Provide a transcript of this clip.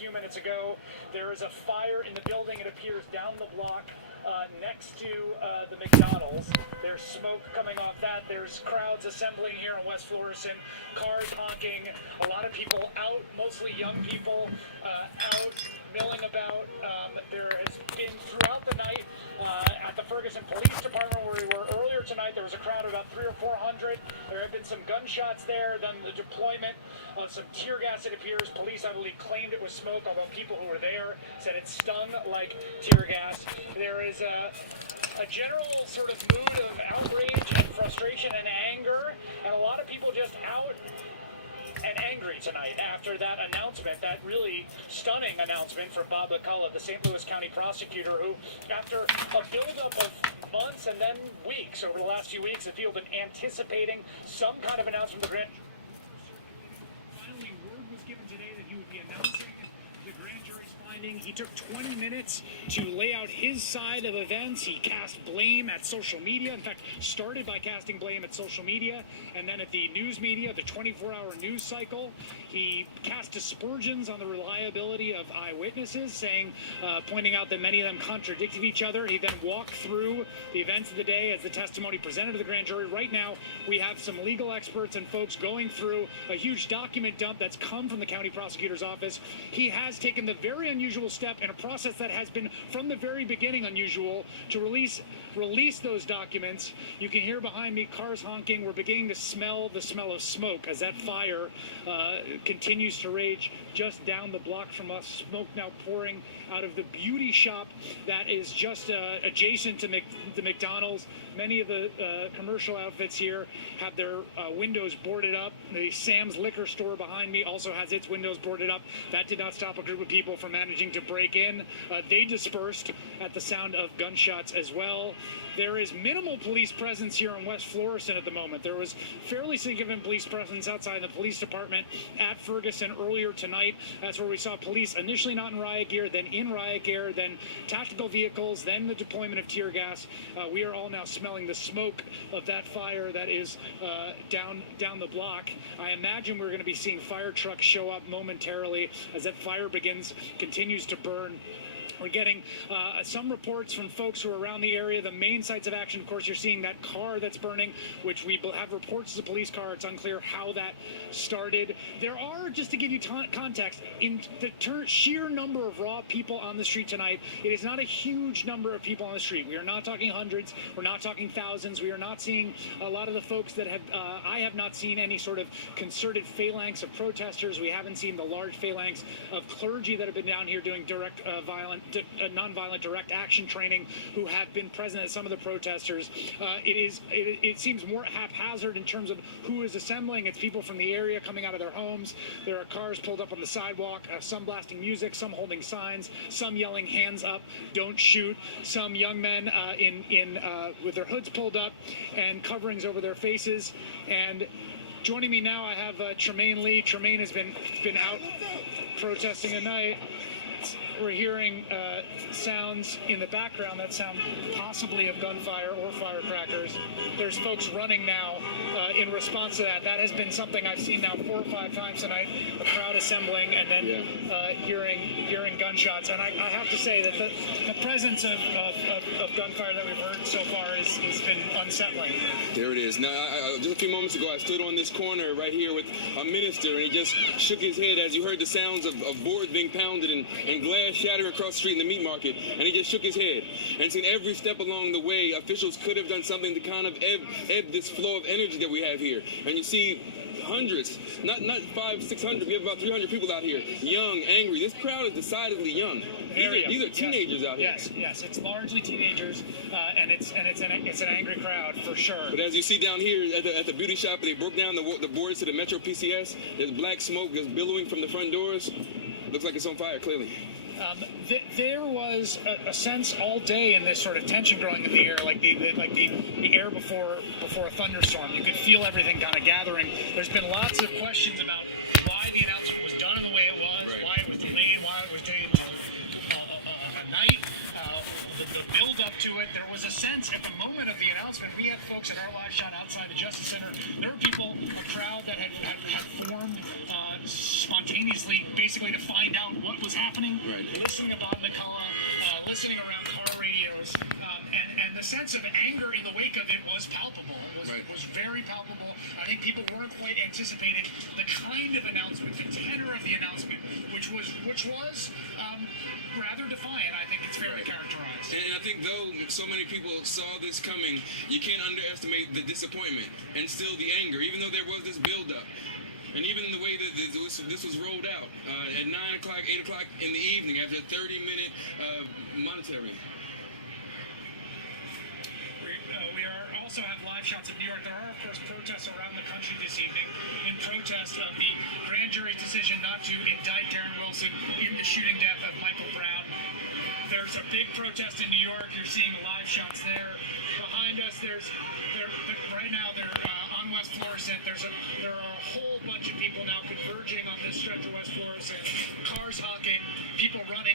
few minutes ago. There is a fire in the building, it appears, down the block next to the McDonald's. There's smoke coming off that. There's crowds assembling here in West Florissant, cars honking, a lot of people out, mostly young people out milling about. There has been throughout the night at the Ferguson Police Department where we were earlier tonight, there was a crowd of about 300 or 400. There have been some gunshots there, then the deployment of some tear gas, it appears. Police, I believe, claimed it was smoke, although people who were there said it stung like tear gas. There is a general sort of mood of outrage and frustration and anger, and a lot of people just out and angry tonight after that announcement, that really stunning announcement for Bob McCullough, the St. Louis County prosecutor, who, after a buildup of months and then weeks, over the last few weeks, the field been anticipating some kind of announcement from the grand jury. Finally, word was given today that he would be announcing the grand jury's finding. He took 20 minutes to lay out his side of events. He cast blame at social media. In fact, started by casting blame at social media, and then at the news media, the 24-hour news cycle. He cast aspersions on the reliability of eyewitnesses, saying, pointing out that many of them contradicted each other. He then walked through the events of the day as the testimony presented to the grand jury. Right now, we have some legal experts and folks going through a huge document dump that's come from the county prosecutor's office. He has taken the very unusual step in a process that has been from the very beginning unusual to release those documents. You can hear behind me cars honking. We're beginning to smell the smell of smoke as that fire continues to rage just down the block from us. Smoke now pouring out of the beauty shop that is just adjacent to the McDonald's. Many of the commercial outfits here have their windows boarded up. The Sam's liquor store behind me also has its windows boarded up. That did not stop a group of people from managing to break in. They dispersed at the sound of gunshots as well. There is minimal police presence here in West Florissant at the moment. There was fairly significant police presence outside the police department at Ferguson earlier tonight. That's where we saw police initially not in riot gear, then in riot gear, then tactical vehicles, then the deployment of tear gas. We are all now smelling the smoke of that fire that is down the block. I imagine we're going to be seeing fire trucks show up momentarily as that fire continues to burn. We're getting some reports from folks who are around the area. The main sites of action, of course, you're seeing that car that's burning, which we have reports as a police car. It's unclear how that started. There are, just to give you context, in the sheer number of raw people on the street tonight, it is not a huge number of people on the street. We are not talking hundreds. We're not talking thousands. We are not seeing a lot of the folks that have, I have not seen any sort of concerted phalanx of protesters. We haven't seen the large phalanx of clergy that have been down here doing nonviolent direct action training, who have been present at some of the protesters. It seems more haphazard in terms of who is assembling. It's people from the area coming out of their homes. There are cars pulled up on the sidewalk, some blasting music, some holding signs, some yelling hands up, don't shoot, some young men with their hoods pulled up and coverings over their faces. And joining me now, I have Tremaine Lee. Tremaine has been out protesting tonight. We're hearing sounds in the background that sound possibly of gunfire or firecrackers. There's folks running now in response to that. That has been something I've seen now 4 or 5 times tonight, a crowd assembling and then hearing gunshots. And I have to say that the presence of gunfire that we've heard so far has been unsettling. There it is. Now, just a few moments ago, I stood on this corner right here with a minister, and he just shook his head as you heard the sounds of boards being pounded and glass shattering across the street in the meat market, and he just shook his head. And seen every step along the way, officials could have done something to kind of ebb this flow of energy that we have here. And you see hundreds, not 500, 600, we have about 300 people out here, young, angry. This crowd is decidedly young. These are teenagers out here. Yes, it's largely teenagers, and it's an angry crowd for sure. But as you see down here at the beauty shop, they broke down the boards to the Metro PCS. There's black smoke that's billowing from the front doors. Looks like it's on fire, clearly. There was a sense all day in this sort of tension growing in the air, like the air before a thunderstorm. You could feel everything kind of gathering. There's been lots of questions about why the announcement was done in the way it was, why it was delayed, why it was doing a night. The build up to to it. There was a sense at the moment of the announcement, we had folks in our live shot outside the Justice Center. There were people, a crowd that had formed spontaneously, basically to find out what was happening, listening about McCullough, listening around car radios, and the sense of anger in the wake of it was palpable. It was very palpable. I think people weren't quite anticipating the kind of announcement, the tenor of the announcement, which was rather defiant. I think it's fairly characterized. And I think though so many people saw this coming, you can't underestimate the disappointment and still the anger, even though there was this build-up. And even in the way that this was rolled out at 9 o'clock, 8 o'clock in the evening after a 30-minute monetary. We also have live shots of New York. There are, of course, protests around the country this evening in protest of the grand jury's decision not to indict Darren Wilson in the shooting death of Michael Brown. There's a big protest in New York. You're seeing live shots there. Behind us, right now they're on West Florissant. There are a whole bunch of people now converging on this stretch of West Florissant.